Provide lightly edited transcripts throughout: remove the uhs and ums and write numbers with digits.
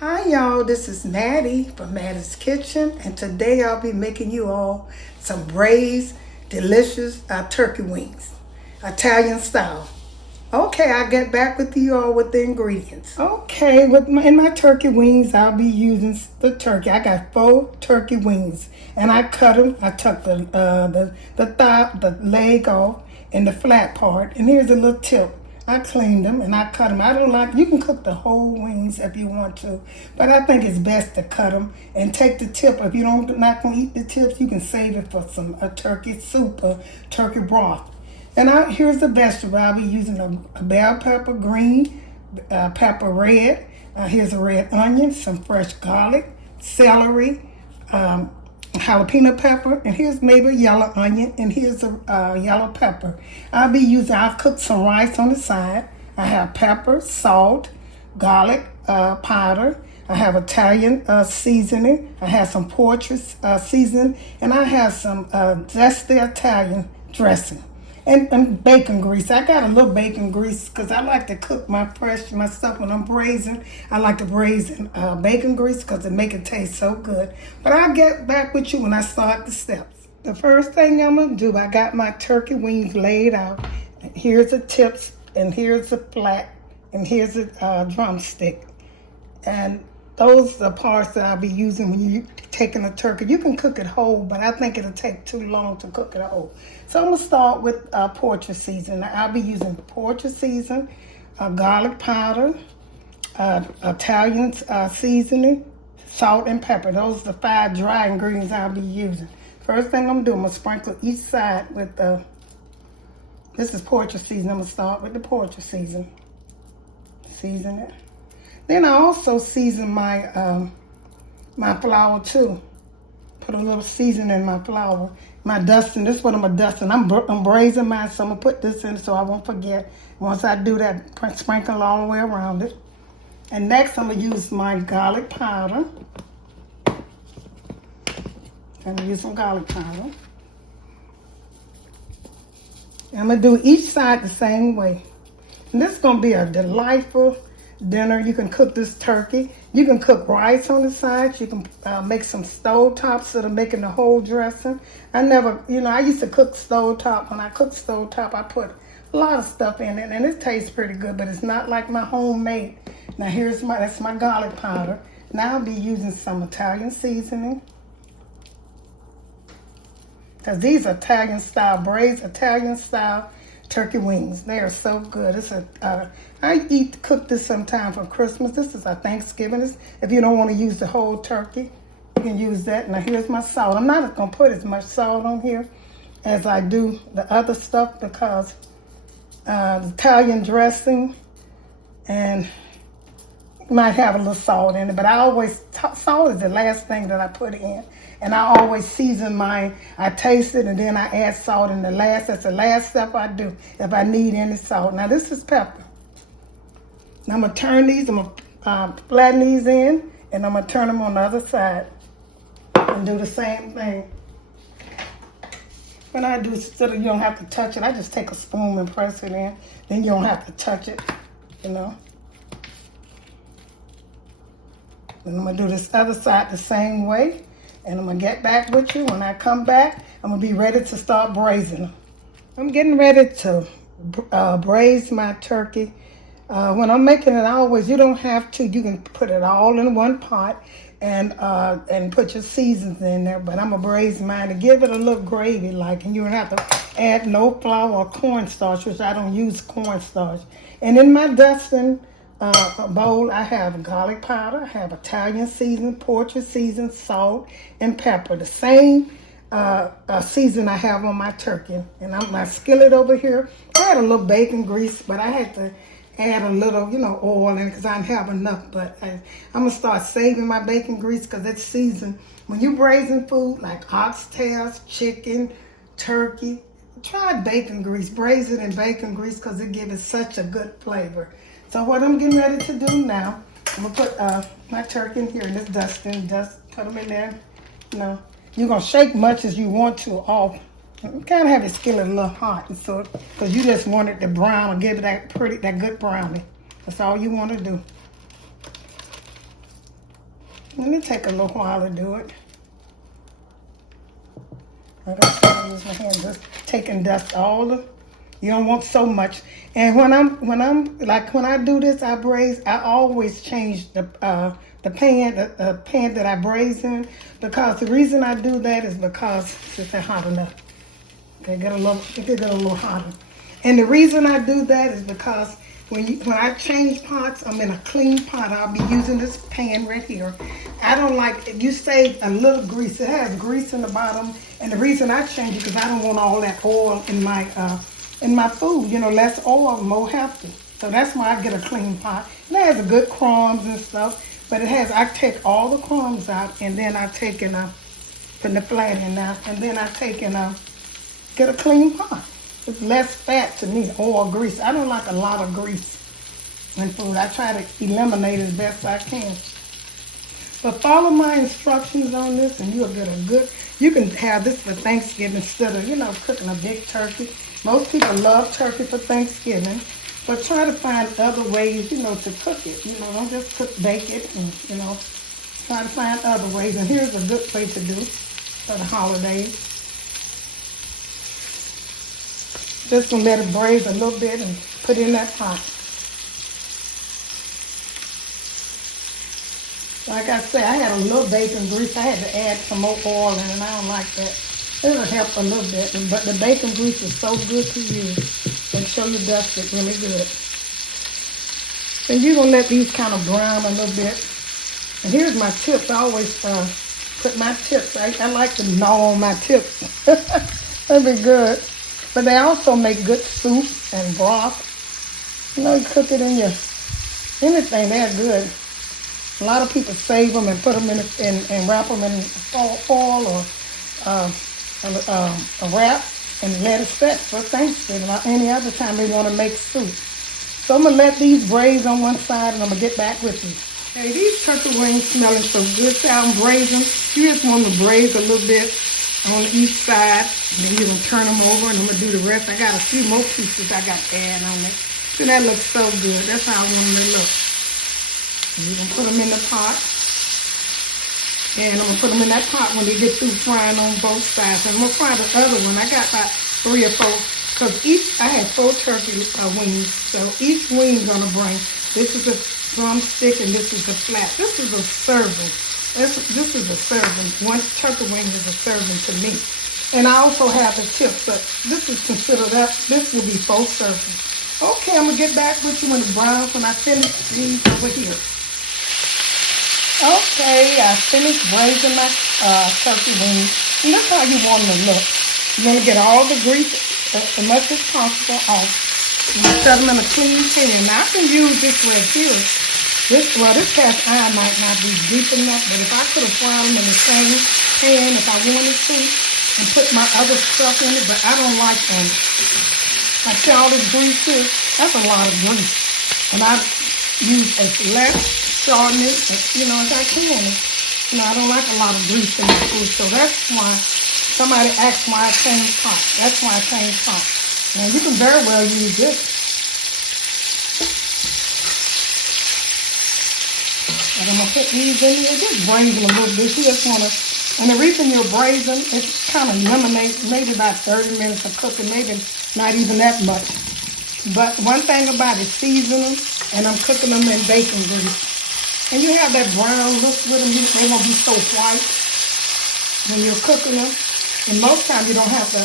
Hi y'all, this is Mattie from Mattie's Kitchen, and today I'll be making you all some braised, delicious turkey wings, Italian style. Okay, I'll get back with you all with the ingredients. Okay, in my turkey wings, I'll be using the turkey. I got 4 turkey wings, and I cut them. I took the thigh, the leg off, and the flat part. And here's a little tip. I cleaned them and I cut them. I don't like, you can cook the whole wings if you want to, but I think it's best to cut them and take the tip. If you don't not gonna eat the tips, you can save it for some a turkey soup or turkey broth. And here's the vegetable. I'll be using a bell pepper, green, pepper red. Here's a red onion, some fresh garlic, celery, jalapeno pepper, and here's maybe a yellow onion, and here's a yellow pepper. I've cooked some rice on the side. I have pepper, salt, garlic powder. I have Italian seasoning. I have some Poultry seasoning, and I have some zesty Italian dressing. And bacon grease. I got a little bacon grease because I like to cook my stuff when I'm braising. I like to braise in bacon grease because it make it taste so good. But I'll get back with you when I start the steps. The first thing I'm going to do, I got my turkey wings laid out. Here's the tips, and here's the flat, and here's the drumstick. And those are the parts that I'll be using when you're taking a turkey. You can cook it whole, but I think it'll take too long to cook it whole. So I'm going to start with Poultry season. I'll be using Poultry season, garlic powder, Italian seasoning, salt, and pepper. Those are the 5 dry ingredients I'll be using. First thing I'm going to sprinkle each side with, this is Poultry season. I'm going to start with the Poultry season. Season it. Then I also season my my flour too. Put a little seasoning in my flour. My dusting, this is what I'm dusting. I'm braising mine, so I'm gonna put this in so I won't forget. Once I do that, sprinkle all the way around it. And next I'm gonna use my garlic powder. I'm gonna use some garlic powder. And I'm gonna do each side the same way. And this is gonna be a delightful dinner. You can cook this turkey. You can cook rice on the side. You can make some stovetop instead of making the whole dressing. I used to cook stovetop. When I cook stovetop, I put a lot of stuff in it, and it tastes pretty good, but it's not like my homemade. Now that's my garlic powder. Now I'll be using some Italian seasoning, because these are Italian style, braised Italian style turkey wings. They are so good. I cook this sometime for Christmas. This is our Thanksgiving. If you don't want to use the whole turkey, you can use that. Now here's my salt. I'm not going to put as much salt on here as I do the other stuff because the Italian dressing and might have a little salt in it, but salt is the last thing that I put in. And I always season mine. I taste it and then I add salt in that's the last step I do if I need any salt. Now this is pepper. Now I'm gonna turn these, I'm gonna flatten these in, and I'm gonna turn them on the other side and do the same thing. When I do, you don't have to touch it. I just take a spoon and press it in. Then you don't have to touch it, And I'm gonna do this other side the same way. And I'm going to get back with you. When I come back, I'm going to be ready to start braising. I'm getting ready to braise my turkey. When I'm making it, you don't have to. You can put it all in one pot and put your seasons in there. But I'm going to braise mine to give it a little gravy-like. And you don't have to add no flour or cornstarch, which I don't use cornstarch. And in my dusting bowl, I have garlic powder, I have Italian season, Poultry season, salt, and pepper. The same season I have on my turkey. And my skillet over here, I had a little bacon grease, but I had to add a little, oil in it because I didn't have enough. But I'm going to start saving my bacon grease because it's seasoned. When you're braising food like oxtails, chicken, turkey, try bacon grease. Braise it in bacon grease because it gives it such a good flavor. So what I'm getting ready to do now, I'm going to put my turkey in here in this dusting. Put them in there. You're going to shake much as you want to off. Kind of have your skillet a little hot, because you just want it to brown and give it that good browning. That's all you want to do. Let me take a little while to do it. I gotta use my hand, just take and dust all the. You don't want so much. And when I do this, I braise. I always change the pan that I braise in, because the reason I do that is because it's not hot enough. Okay, it get a little hotter. And the reason I do that is because when I change pots, I'm in a clean pot. I'll be using this pan right here. I don't like, you save a little grease. It has grease in the bottom. And the reason I change it because I don't want all that oil in my food. You know, less oil, more healthy. So that's why I get a clean pot. And it has a good crumbs and stuff. But I take all the crumbs out, and then I take and put the flat in now. And then I take and get a clean pot. It's less fat to me, oil, grease. I don't like a lot of grease in food. I try to eliminate as best I can. But follow my instructions on this, and you'll get a good. You can have this for Thanksgiving instead of, cooking a big turkey. Most people love turkey for Thanksgiving, but try to find other ways, to cook it. Don't just bake it, and, try to find other ways. And here's a good way to do for the holidays. Just gonna let it braise a little bit and put it in that pot. Like I said, I had a little bacon grease. I had to add some more oil in, and I don't like that. It'll help a little bit, but the bacon grease is so good to use. Make sure you dust it really good. And you're gonna let these kind of brown a little bit. And here's my tips. I always put my tips. I like to gnaw on my tips. That'd be good. But they also make good soup and broth. You cook it in your anything. They're good. A lot of people save them and put them in and wrap them in foil or a wrap and let it set for Thanksgiving or any other time they want to make soup. So I'm gonna let these braise on one side, and I'm gonna get back with you. Hey, these turkey wings smelling so good. So I'm braising. You just want to braise a little bit on each side, and then you're going to turn them over, and I'm going to do the rest. I got a few more pieces I got to add on it. So that looks so good. That's how I want them to look. And you're going to put them in the pot, and I'm going to put them in that pot when they get through frying on both sides. And I'm going to fry the other one. I got about 3 or 4, because I had 4 turkey wings, so each wing's going to bring, this is a drumstick, and this is a flat. This is a serving. This is a serving. One turkey wing is a serving to me. And I also have the tips, but this is considered this will be 4 servings. Okay, I'm going to get back with you when it browns, when I finish these over here. Okay, I finished braising my turkey wings. And that's how you want them to look. You're going to get all the grease as much as possible off. You set them in a clean pan. Now, I can use this right here. This cast iron might not be deep enough, but if I could have fried them in the same pan if I wanted to, and put my other stuff in it, but I don't like them. I see all this grease here. That's a lot of grease. And I use as less sharpness, as I can. I don't like a lot of grease in my food, so that's why somebody asked why I changed pot. That's why I changed pot. Now, you can very well use this. And I'm going to put these in here. Just braise them a little bit. You just want to, and the reason you're braising, it kind of eliminates maybe about 30 minutes of cooking, maybe not even that much. But one thing about it, seasoning, and I'm cooking them in bacon grease. And you have that brown look with them. They won't be so white when you're cooking them. And most times you don't have to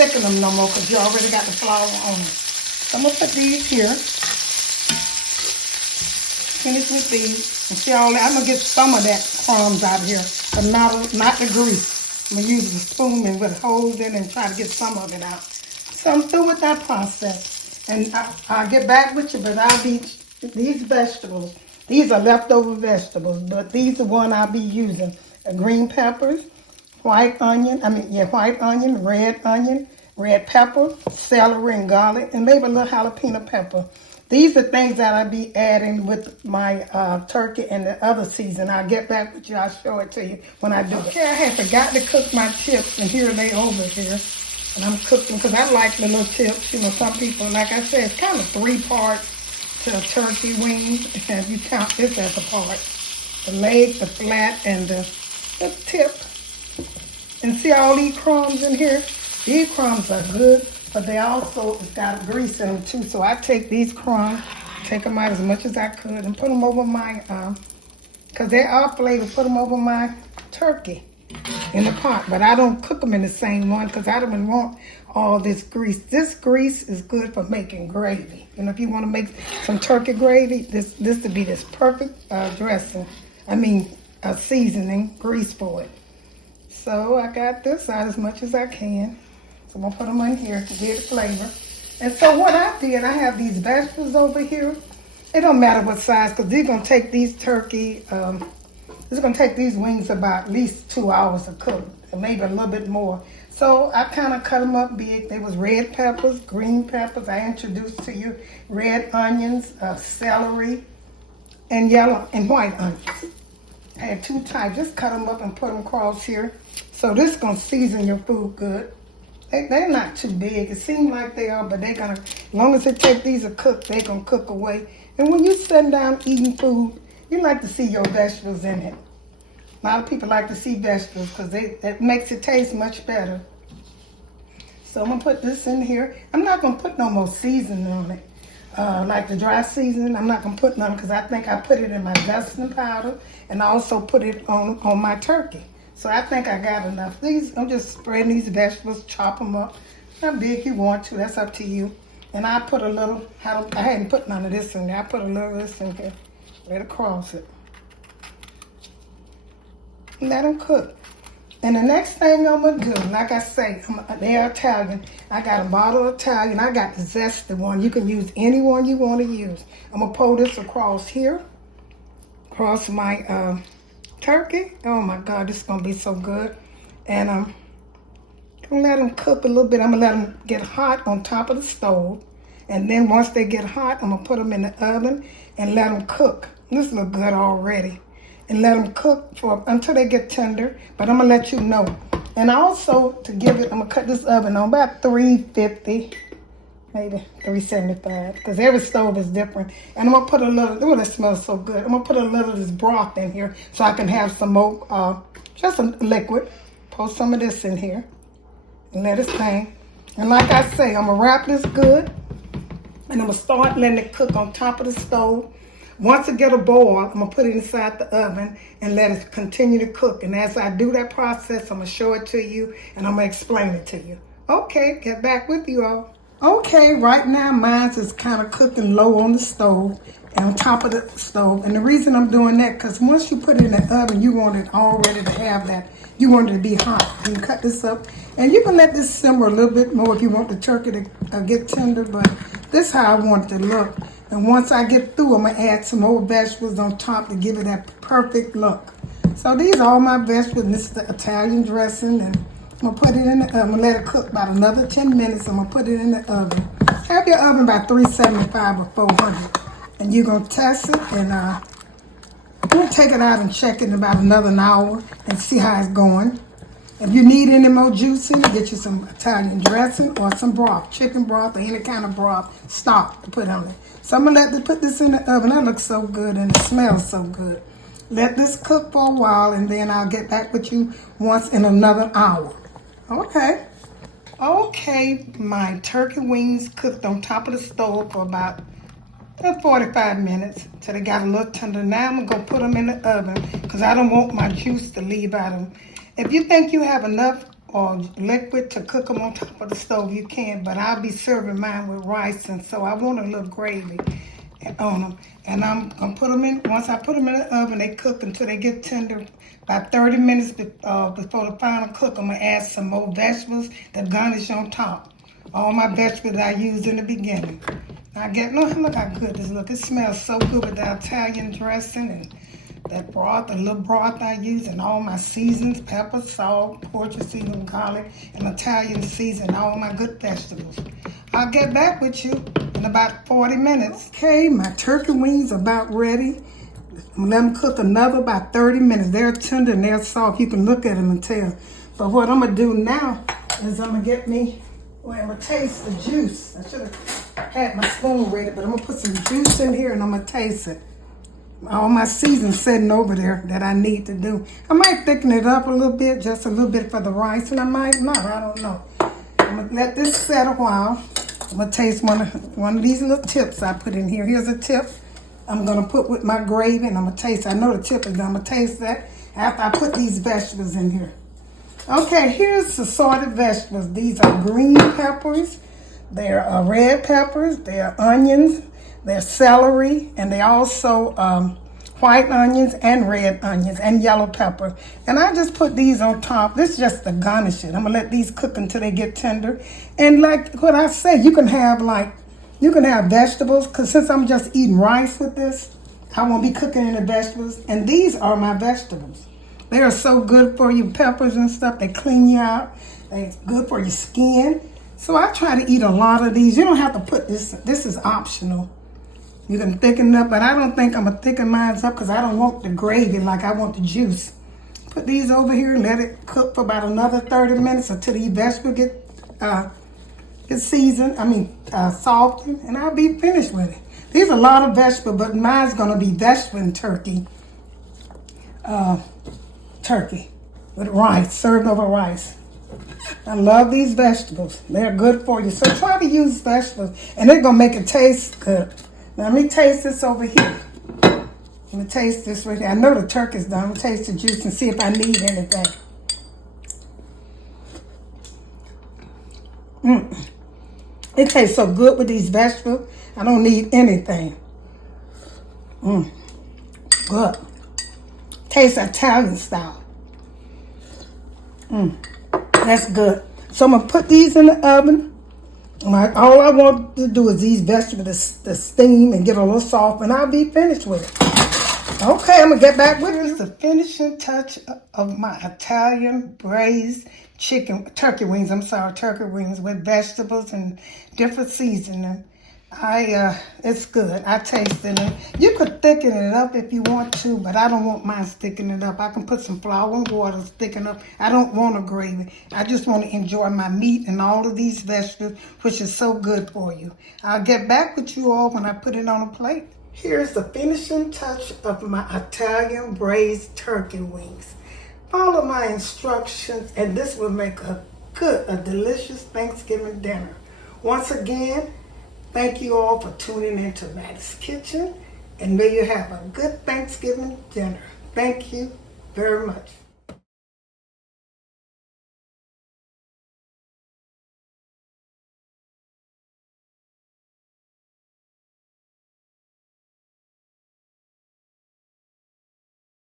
thicken them no more because you already got the flour on them. So I'm going to put these here. Finish with these and see all that. I'm gonna get some of that crumbs out here, but not the grease. I'm gonna use the spoon and with holes in and try to get some of it out. So I'm through with that process, and I'll get back with you. But I'll be these vegetables. These are leftover vegetables, but these are the one I'll be using: green peppers, white onion, red pepper, celery, and garlic, and maybe a little jalapeno pepper. These are things that I'll be adding with my turkey and the other season. I'll get back with you. I'll show it to you when I do it. Okay, I had forgot to cook my chips, and here they over here. And I'm cooking because I like the little chips. Some people, like I said, it's kind of 3 parts to a turkey wing. And you count this as a part. the leg, the flat, and the tip. And see all these crumbs in here? These crumbs are good, but they also got grease in them too. So I take these crumbs, take them out as much as I could, and put them over my, because they are flavored, put them over my turkey in the pot. But I don't cook them in the same one because I don't want all this grease. This grease is good for making gravy. You know, if you want to make some turkey gravy, this would be this perfect dressing. A seasoning grease for it. So I got this out as much as I can. So I'm gonna put them in here to get flavor. And so what I did, I have these vegetables over here. It don't matter what size, because they're gonna take these turkey, it's gonna take these wings about at least 2 hours to cook, or maybe a little bit more. So I kind of cut them up big. They was red peppers, green peppers. I introduced to you red onions, celery, and yellow and white onions. I had 2 types. Just cut them up and put them across here. So this is gonna season your food good. They're not too big. It seems like they are, but they're gonna, as long as it take these to cook, they're gonna cook away. And when you sit down eating food, you like to see your vegetables in it. A lot of people like to see vegetables because that makes it taste much better. So I'm gonna put this in here. I'm not gonna put no more seasoning on it. Like the dry seasoning, I'm not gonna put none because I think I put it in my dressing powder and I also put it on my turkey. So I think I got enough. I'm just spreading these vegetables, chop them up. How big you want to, that's up to you. And I put a little, I hadn't put none of this in there. I put a little of this in here, right across it. Let them cook. And the next thing I'm gonna do, like I say, they're Italian. I got a bottle of Italian. I got the zesty one. You can use any one you want to use. I'm gonna pour this across here, across my turkey. Oh my God, this is gonna be so good. And I'm gonna let them cook a little bit. I'm gonna let them get hot on top of the stove. And then once they get hot, I'm gonna put them in the oven and let them cook. This look good already. And let them cook until they get tender. But I'm gonna let you know. And also to give it, I'm gonna cut this oven on about 350, maybe 375, because every stove is different. And I'm gonna put a little, oh, that smells so good. I'm gonna put a little of this broth in here so I can have some more, just some liquid. Pour some of this in here and let it hang. And like I say, I'm gonna wrap this good and I'm gonna start letting it cook on top of the stove. Once it get a boil, I'm gonna put it inside the oven and let it continue to cook. And as I do that process, I'm gonna show it to you and I'm gonna explain it to you. Okay, get back with you all. Okay, right now mine is kind of cooking low on the stove and on top of the stove. And the reason I'm doing that, because once you put it in the oven, you want it all ready to have that. You want it to be hot. You can cut this up and you can let this simmer a little bit more if you want the turkey to get tender, but this is how I want it to look. And once I get through, I'm gonna add some more vegetables on top to give it that perfect look. So these are all my vegetables, and this is the Italian dressing, and I'm gonna put it in the oven. I'm gonna let it cook about another 10 minutes. I'm gonna put it in the oven. Have your oven by 375 or 400. And you're gonna test it, and you'll take it out and check it in about another hour and see how it's going. If you need any more juice in it, get you some Italian dressing or some broth, chicken broth or any kind of broth, stock to put on it. So I'm gonna put this in the oven. That looks so good and it smells so good. Let this cook for a while and then I'll get back with you once in another hour. Okay. Okay, my turkey wings cooked on top of the stove for about 45 minutes till they got a little tender. Now I'm gonna put them in the oven because I don't want my juice to leave out of them. If you think you have enough liquid to cook them on top of the stove, you can, but I'll be serving mine with rice, and so I want a little gravy on them. And I'm gonna put them in, once I put them in the oven, they cook until they get tender. About 30 minutes before the final cook, I'm gonna add some more vegetables to garnish on top. All my vegetables that I used in the beginning. Look how good this looks. It smells so good with the Italian dressing and that broth, the little broth I use, and all my seasons, pepper, salt, Poultry seasoning, garlic, and Italian seasoning, all my good vegetables. I'll get back with you in about 40 minutes. Okay, my turkey wings are about ready. I'm gonna let them cook another about 30 minutes. They're tender and they're soft. You can look at them and tell. But what I'm gonna do now is I'm gonna taste the juice. I should have had my spoon ready, but I'm gonna put some juice in here and I'm gonna taste it. all my seasons sitting over there that I need to do. I might thicken it up a little bit, just a little bit for the rice, and I might not. I don't know. I'm gonna let this set a while. I'm gonna taste one of these little tips I put in here. Here's a tip I'm gonna put with my gravy, and I'm gonna taste. I know the tip is done. I'm gonna taste that after I put these vegetables in here. Okay, here's assorted vegetables. These are green peppers. They're red peppers. They're onions. They're celery, and they also white onions and red onions and yellow pepper. And I just put these on top. This is just to garnish it. I'm gonna let these cook until they get tender. And like what I said, you can have vegetables, because since I'm just eating rice with this, I won't be cooking any vegetables. And these are my vegetables. They are so good for you, peppers and stuff. They clean you out. They're good for your skin. So I try to eat a lot of these. You don't have to put this. This is optional. You can thicken it up, but I don't think I'm going to thicken mine up because I don't want the gravy like I want the juice. Put these over here and let it cook for about another 30 minutes until the vegetable get seasoned, softened, and I'll be finished with it. These are a lot of vegetables, but mine's going to be vegetable and turkey with rice, served over rice. I love these vegetables. They're good for you. So try to use vegetables, and they're going to make it taste good. Now, let me taste this over here. Let me taste this right here. I know the turkey's done. I'm going to taste the juice and see if I need anything. It tastes so good with these vegetables. I don't need anything. Good. Tastes Italian style. That's good. So I'm going to put these in the oven. All I want to do is these vegetables to steam and get a little soft, and I'll be finished with it. Okay, I'm going to get back with it. Here's the finishing touch of my Italian braised turkey wings with vegetables and different seasoning. It's good. I tasted it. You could thicken it up if you want to, but I don't want mine thickening it up. I can put some flour and water to thicken up. I don't want a gravy. I just want to enjoy my meat and all of these vegetables, which is so good for you. I'll get back with you all when I put it on a plate. Here's the finishing touch of my Italian braised turkey wings. Follow my instructions, and this will make a delicious Thanksgiving dinner. Once again, thank you all for tuning into Mattie's Kitchen, and may you have a good Thanksgiving dinner. Thank you very much.